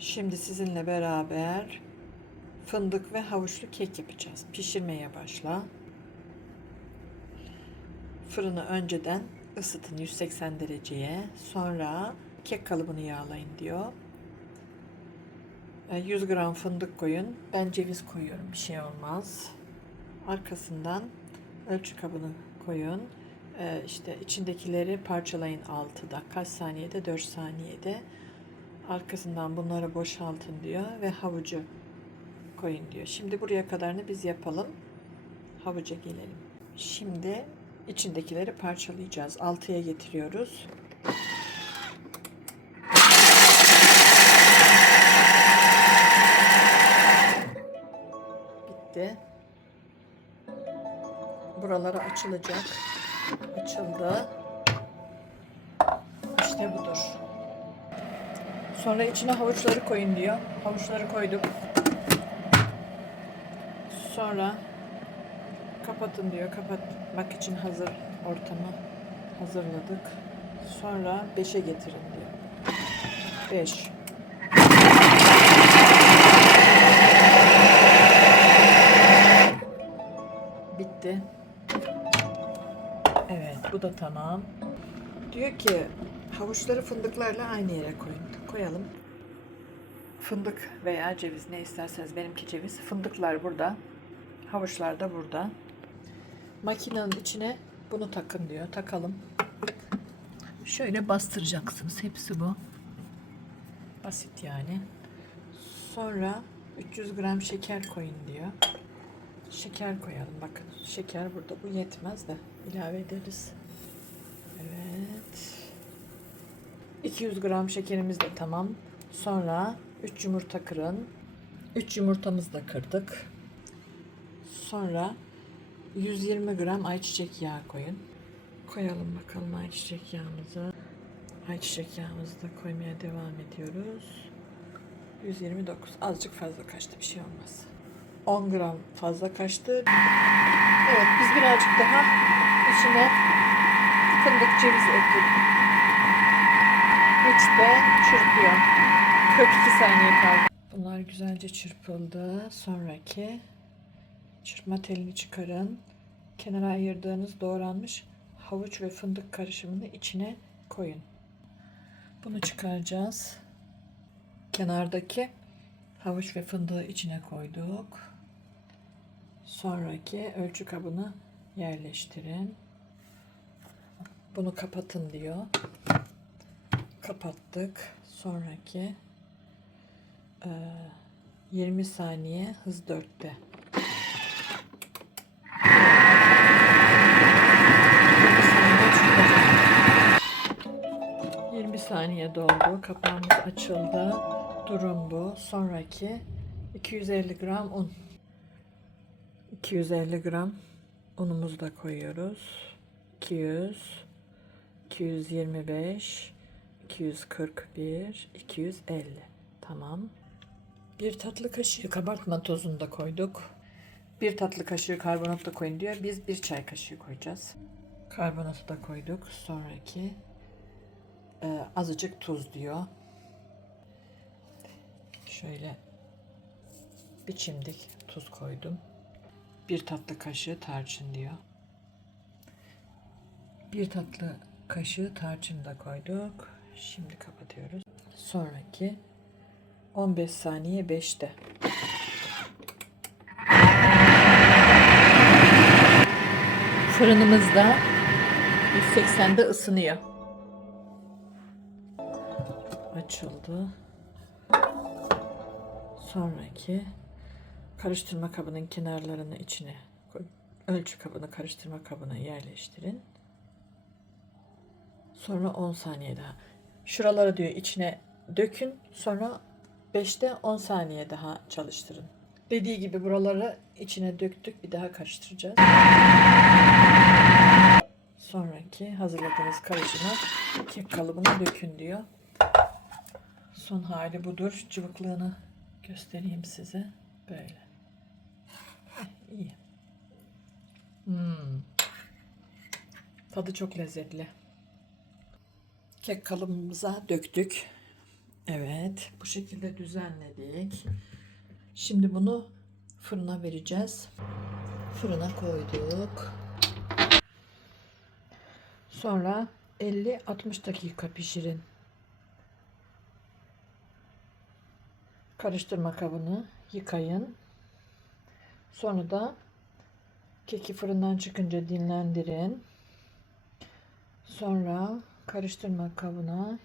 Şimdi sizinle beraber fındık ve havuçlu kek yapacağız. Pişirmeye başla. Fırını önceden ısıtın 180 dereceye. Sonra kek kalıbını yağlayın diyor. E, 100 gram fındık koyun. Ben ceviz koyuyorum. Bir şey olmaz. Arkasından ölçü kabını koyun. E, işte içindekileri parçalayın 6'da. Kaç saniyede? 4 saniyede. Arkasından bunları boşaltın diyor ve havucu koyun diyor. Şimdi buraya kadarını biz yapalım. Havuca gelelim. Şimdi içindekileri parçalayacağız. 6'ya getiriyoruz. Bitti. Buraları açılacak. Açıldı. İşte budur. Sonra içine havuçları koyun diyor. Havuçları koyduk. Sonra kapatın diyor. Kapatmak için hazır ortamı hazırladık. Sonra 5'e getirin diyor. 5. Bitti. Evet, bu da tamam. Diyor ki havuçları fındıklarla aynı yere koyun. Koyalım. Fındık veya ceviz ne isterseniz benimki ceviz. Fındıklar burada. Havuçlar da burada. Makinenin içine bunu takın diyor. Takalım. Şöyle bastıracaksınız. Hepsi bu. Basit yani. Sonra 300 gram şeker koyun diyor. Şeker koyalım. Bakın şeker burada. Bu yetmez de ilave ederiz. Evet. 200 gram şekerimiz de tamam. Sonra 3 yumurta kırın. 3 yumurtamızı da kırdık. Sonra 120 gram ayçiçek yağı koyun. Koyalım bakalım ayçiçek yağımızı. Ayçiçek yağımızı da koymaya devam ediyoruz. 129. Azıcık fazla kaçtı. Bir şey olmaz. 10 gram fazla kaçtı. Evet biz birazcık daha içine fındık ceviz ekledik. 3'te çırpıyor. 42 saniye kaldı. Bunlar güzelce çırpıldı. Sonraki çırpma telini çıkarın. Kenara ayırdığınız doğranmış havuç ve fındık karışımını içine koyun. Bunu çıkaracağız. Kenardaki havuç ve fındığı içine koyduk. Sonraki ölçü kabını yerleştirin. Bunu kapatın diyor. Kapattık. Sonraki e, 20 saniye hız 4'te. 20 saniye doldu. Kapağımız açıldı. Durum bu. Sonraki 250 gram un. 250 gram unumuzu da koyuyoruz. 200 225 241 250 Tamam. Bir tatlı kaşığı kabartma tozunu da koyduk. Bir tatlı kaşığı karbonat da koyun diyor. Biz bir çay kaşığı koyacağız. Karbonatı da koyduk. Sonraki e, azıcık tuz diyor. Şöyle bir çimdik tuz koydum. Bir tatlı kaşığı tarçın diyor. Bir tatlı kaşığı tarçın da koyduk. Şimdi kapatıyoruz. Sonraki 15 saniye 5'te. Fırınımızda 180'de ısınıyor. Açıldı. Sonraki karıştırma kabının kenarlarını içine koy. Ölçü kabını karıştırma kabına yerleştirin. Sonra 10 saniye daha. Şuraları diyor içine dökün. Sonra 5'te 10 saniye daha çalıştırın. Dediği gibi buraları içine döktük. Bir daha karıştıracağız. Sonraki hazırladığınız karışımı kek kalıbına dökün diyor. Son hali budur. Cıvıklığını göstereyim size. Böyle. İyi. Hmm. Tadı çok lezzetli. Kek kalıbımıza döktük. Evet, bu şekilde düzenledik. Şimdi bunu fırına vereceğiz. Fırına koyduk. Sonra 50-60 dakika pişirin. Karıştırma kabını yıkayın. Sonra da keki fırından çıkınca dinlendirin. Sonra karıştırma kabına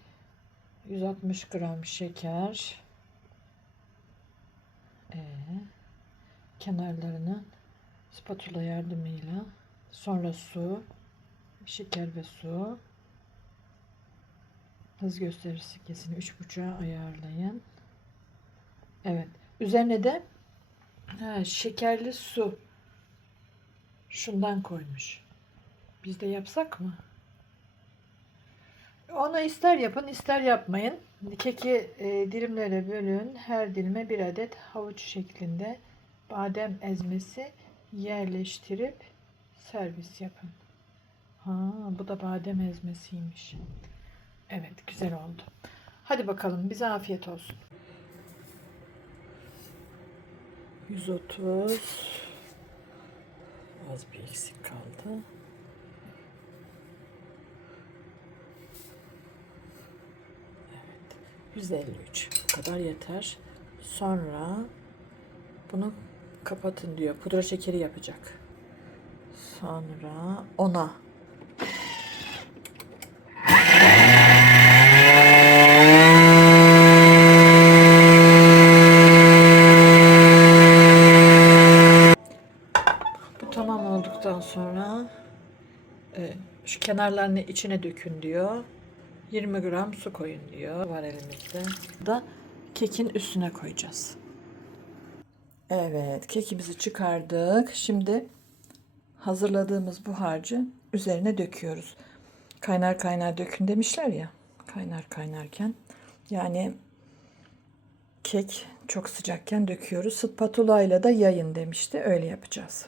160 gram şeker. Ee, kenarlarını spatula yardımıyla sonra su, şeker ve su. Hız gösterisi kesin 3.5'a ayarlayın. Evet. Üzerine de ha, şekerli su şundan koymuş. Biz de yapsak mı? Onu ister yapın ister yapmayın. Keki e, dilimlere bölün. Her dilime bir adet havuç şeklinde badem ezmesi yerleştirip servis yapın. Ha, bu da badem ezmesiymiş. Evet güzel oldu. Hadi bakalım bize afiyet olsun. 130 az bir eksik kaldı. 153 bu kadar yeter. Sonra bunu kapatın diyor. Pudra şekeri yapacak. Sonra ona Bu tamam olduktan sonra e, şu kenarlarını içine dökün diyor. 20 gram su koyun diyor. Var elimizde. Da kekin üstüne koyacağız. Evet, kekimizi çıkardık. Şimdi hazırladığımız bu harcı üzerine döküyoruz. Kaynar kaynar dökün demişler ya. Kaynar kaynarken. Yani kek çok sıcakken döküyoruz. Spatula ile de yayın demişti. Öyle yapacağız.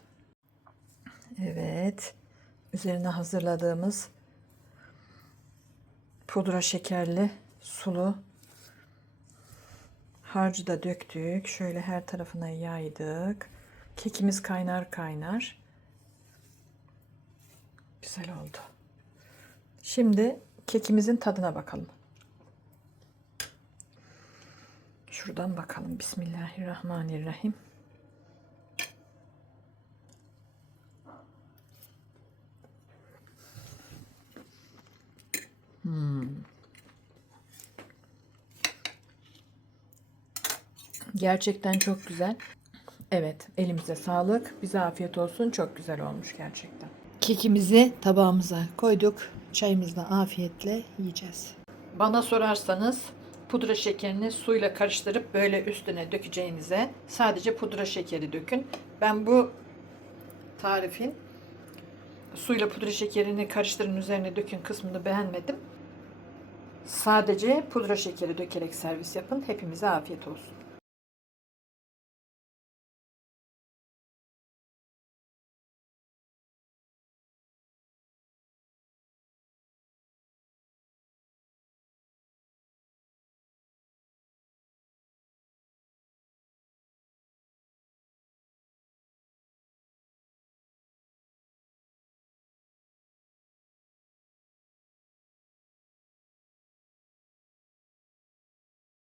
Evet. Üzerine hazırladığımız pudra şekerli sulu harcı da döktük. Şöyle her tarafına yaydık. Kekimiz kaynar kaynar. Güzel oldu. Şimdi kekimizin tadına bakalım. Şuradan bakalım. Bismillahirrahmanirrahim. Gerçekten çok güzel. Evet, elimize sağlık. Bize afiyet olsun. Çok güzel olmuş gerçekten. Kekimizi tabağımıza koyduk. Çayımızla afiyetle yiyeceğiz. Bana sorarsanız pudra şekerini suyla karıştırıp böyle üstüne dökeceğinize sadece pudra şekeri dökün. Ben bu tarifin suyla pudra şekerini karıştırın üzerine dökün kısmını beğenmedim. Sadece pudra şekeri dökerek servis yapın. Hepimize afiyet olsun.